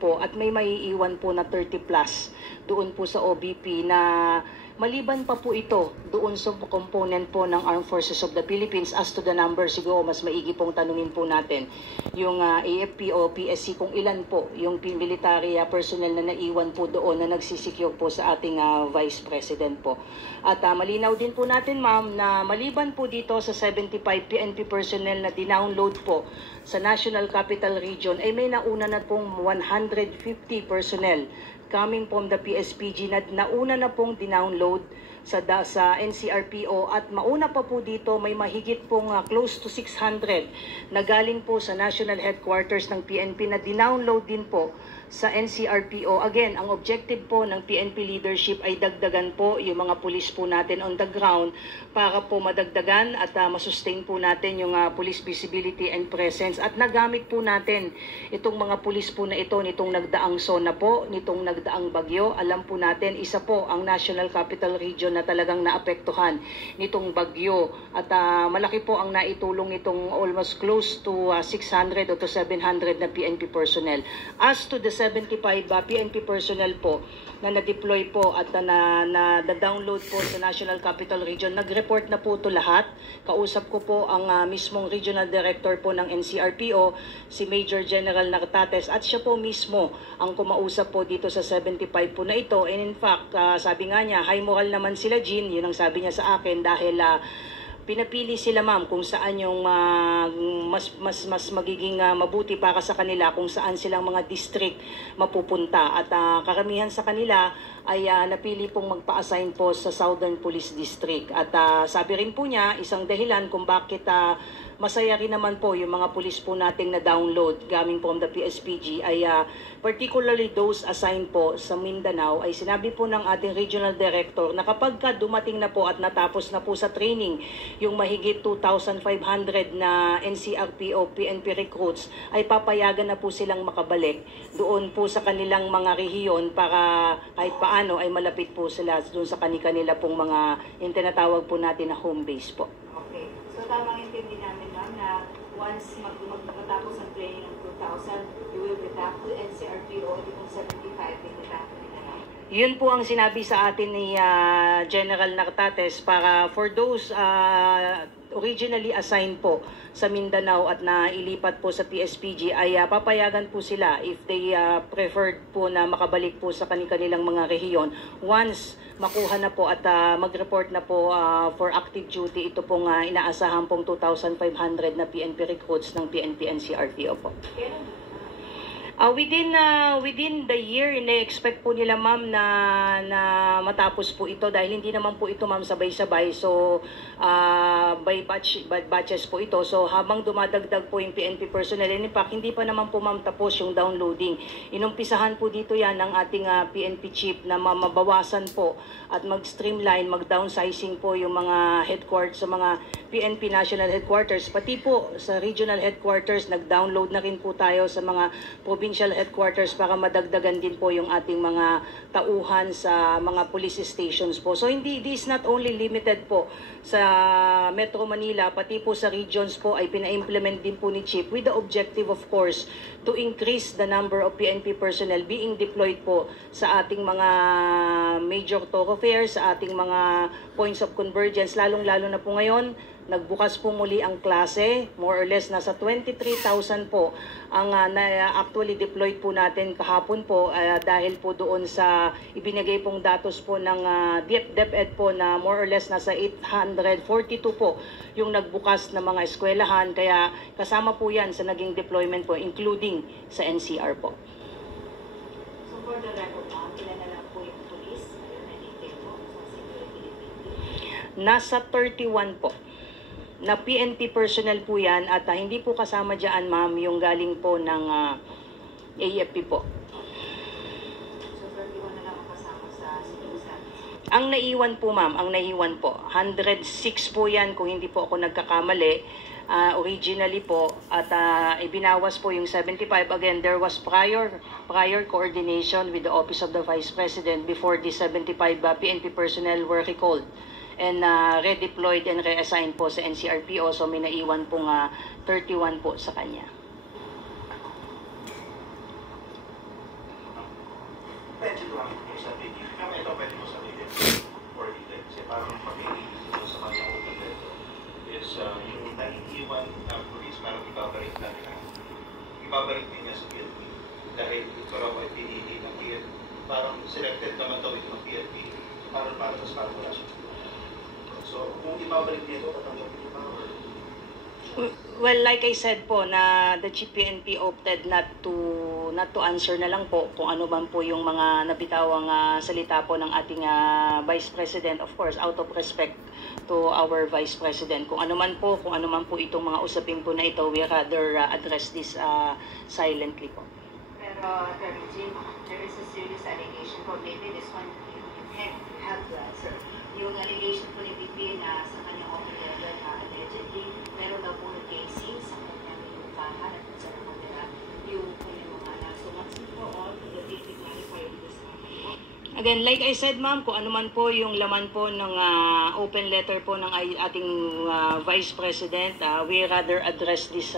po at may maiiwan po na 30 plus doon po sa OBP na maliban pa po ito doon sa component po ng Armed Forces of the Philippines. As to the number, siguro mas maigi pong tanungin po natin yung AFP o PSC kung ilan po yung military personnel na naiwan po doon na nagsisecure po sa ating Vice President po. At malinaw din po natin, ma'am, na maliban po dito sa 75 PNP personnel na dinownload po sa National Capital Region, ay may nauna na pong 150 personnel coming from the PSPG na nauna na pong dinownload sa NCRPO, at mauna pa po dito may mahigit pong close to 600 na galing po sa National Headquarters ng PNP na dinownload din po sa NCRPO. Again, ang objective po ng PNP leadership ay dagdagan po yung mga pulis po natin on the ground para po madagdagan at masustain po natin yung police visibility and presence. At nagamit po natin itong mga pulis po na ito nitong nagdaang SONA po, nitong nagdaang bagyo. Alam po natin, isa po ang National Capital Region na talagang naapektuhan nitong bagyo. At malaki po ang naitulong nitong almost close to 600 o to 700 na PNP personnel. As to the 75 PNP personnel po na na-deploy po at na-download po sa National Capital Region, nag-report na po ito lahat. Kausap ko po ang mismong Regional Director po ng NCRPO, si Major General Nartates, at siya po mismo ang kumausap po dito sa 75 po na ito. And in fact, sabi nga niya, high moral naman sila, Jean, yun ang sabi niya sa akin, dahil pinapili sila, ma'am, kung saan yung mas magiging mabuti para sa kanila, kung saan silang mga district mapupunta. At karamihan sa kanila ay napili pong magpa-assign po sa Southern Police District. At sabi rin po niya, isang dahilan kung bakit masaya rin naman po yung mga pulis po nating na download coming from the PSPG ay particularly those assigned po sa Mindanao, ay sinabi po ng ating Regional Director na kapag dumating na po at natapos na po sa training yung mahigit 2,500 na NCRPO PNP recruits, ay papayagan na po silang makabalik doon po sa kanilang mga rehiyon para kahit paano ay malapit po sila doon sa kanila pong mga yung tinatawag po natin na home base po. Okay. So tamang intindi namin, ma'am, na once magkatapos ang training ng 2,000, you will be back to NCRPO, hindi kung 75, hindi back to Mindanao. Yun po ang sinabi sa atin ni General Nartates para for those originally assigned po sa Mindanao at nailipat po sa PSPG, ay papayagan po sila if they preferred po na makabalik po sa kanilang mga rehiyon once makuha na po at mag-report na po for active duty ito pong inaasahan pong 2,500 na PNP recruits ng PNP NCRPO po. Within the year, ina-expect po nila, ma'am, na matapos po ito dahil hindi naman po ito, ma'am, sabay-sabay. So, by batches po ito. So, habang dumadagdag po yung PNP personnel, in fact, hindi pa naman po, ma'am, tapos yung downloading. Inumpisahan po dito yan ng ating PNP chief na mabawasan po at mag-streamline, mag-downsizing po yung mga headquarters sa mga PNP National Headquarters. Pati po sa Regional Headquarters, nag-download na rin po tayo sa mga provincial headquarters para madagdagan din po yung ating mga tauhan sa mga police stations po. So this is not only limited po sa Metro Manila, pati po sa regions po ay pina-implement din po ni Chief with the objective, of course, to increase the number of PNP personnel being deployed po sa ating mga major thoroughfares, sa ating mga points of convergence, lalong-lalo na po ngayon. Nagbukas po muli ang klase, more or less nasa 23,000 po ang actually deployed po natin kahapon po dahil po doon sa ibinigay pong datos po ng DepEd po na more or less nasa 842 po yung nagbukas na mga eskwelahan, kaya kasama po yan sa naging deployment po including sa NCR po. So for the record, ilan na lang po yung police na na-intake po sa security? Nasa 31 po na PNP personnel po yan at hindi po kasama dyan, ma'am, yung galing po ng AFP po. So 31 na lang ang kasama sa civil service? Ang naiwan po, ma'am, ang naiwan po. 106 po yan kung hindi po ako nagkakamali originally po at ibinawas po yung 75. Again, there was prior coordination with the Office of the Vice President before the 75 PNP personnel were recalled and redeployed and reassigned po sa NCRPO. So may naiwan pong 31 po sa kanya. Medyo lang po sa tingin. Kaya ito pwede mo sabihin for detail. Kasi parang pag-iisip sa kanyang open letter is yung naniniwan ng police, parang ibabalik natin ibabalik din niya sa PNP. Dahil ito raw ay pinili ng PNP. Parang selected naman daw ito ng PNP. Parang wala siya. So, kung ibabalik niya ito, tatanggapin niya pa or... Well, like I said po na the GPNP opted not to answer na lang po kung ano man po yung mga nabitawang salita po ng ating Vice President, of course, out of respect to our Vice President. Kung ano man po itong mga usapin po na ito, we rather address this silently po. Pero, Attorney Jim, there is a serious allegation po. Maybe this one you can help to answer. Yung allegation po ni BP na sa kanyang open letter na allegedly, meron daw po na casing sa kanyang yung bahan at sa nakatira yung kanyang mga anak. So, what's po all to the BP clarify this one? Again, like I said, ma'am, kung ano man po yung laman po ng open letter po ng ating Vice President, we rather address this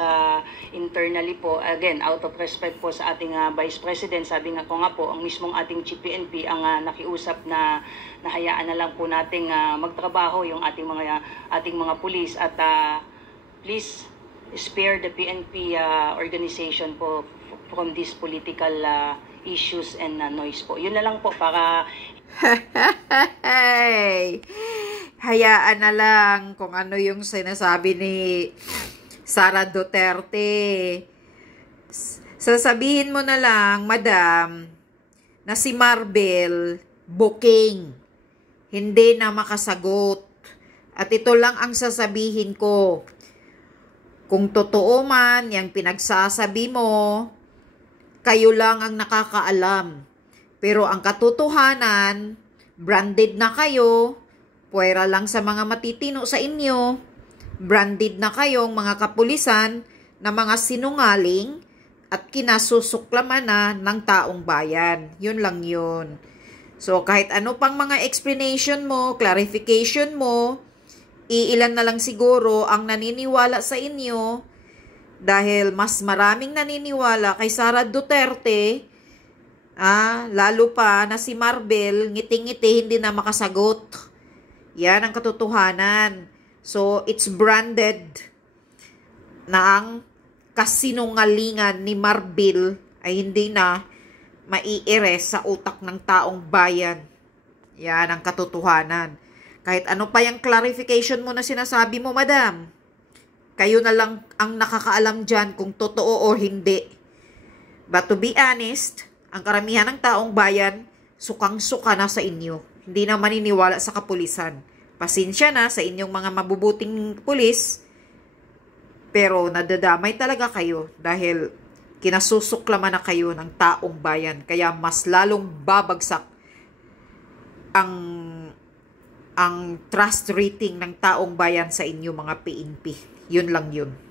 internally po. Again, out of respect po sa ating Vice President, sabi nga ko nga po, ang mismong ating GPNP ang nakiusap na hayaan na lang po nating magtrabaho yung ating mga pulis at please spare the PNP organization po from this political issues and noise po. Yun na lang po para hayaan na lang kung ano yung sinasabi ni Sara Duterte. Sasabihin mo na lang, madam, na si Marbel booking, hindi na makasagot. At ito lang ang sasabihin ko. Kung totoo man yung pinagsasabi mo, kayo lang ang nakakaalam. Pero ang katotohanan, branded na kayo, puwera lang sa mga matitino sa inyo, branded na kayong mga kapulisan na mga sinungaling at kinasusuklaman na ng taong bayan. Yun lang yun. So kahit ano pang mga explanation mo, clarification mo, iilan na lang siguro ang naniniwala sa inyo. Dahil mas maraming naniniwala kay Sara Duterte, lalo pa na si Marbel, ngiting-ngiti, hindi na makasagot. Yan ang katotohanan. So, it's branded na ang kasinungalingan ni Marbel ay hindi na maiires sa utak ng taong bayan. Yan ang katotohanan. Kahit ano pa yung clarification mo na sinasabi mo, madam, kayo na lang ang nakakaalam dyan kung totoo o hindi. But to be honest, ang karamihan ng taong bayan, sukang-suka na sa inyo. Hindi na maniniwala sa kapulisan. Pasensya na sa inyong mga mabubuting pulis, pero nadadamay talaga kayo dahil kinasusuklaman na kayo ng taong bayan. Kaya mas lalong babagsak ang trust rating ng taong bayan sa inyo mga PNP. Yun lang yun.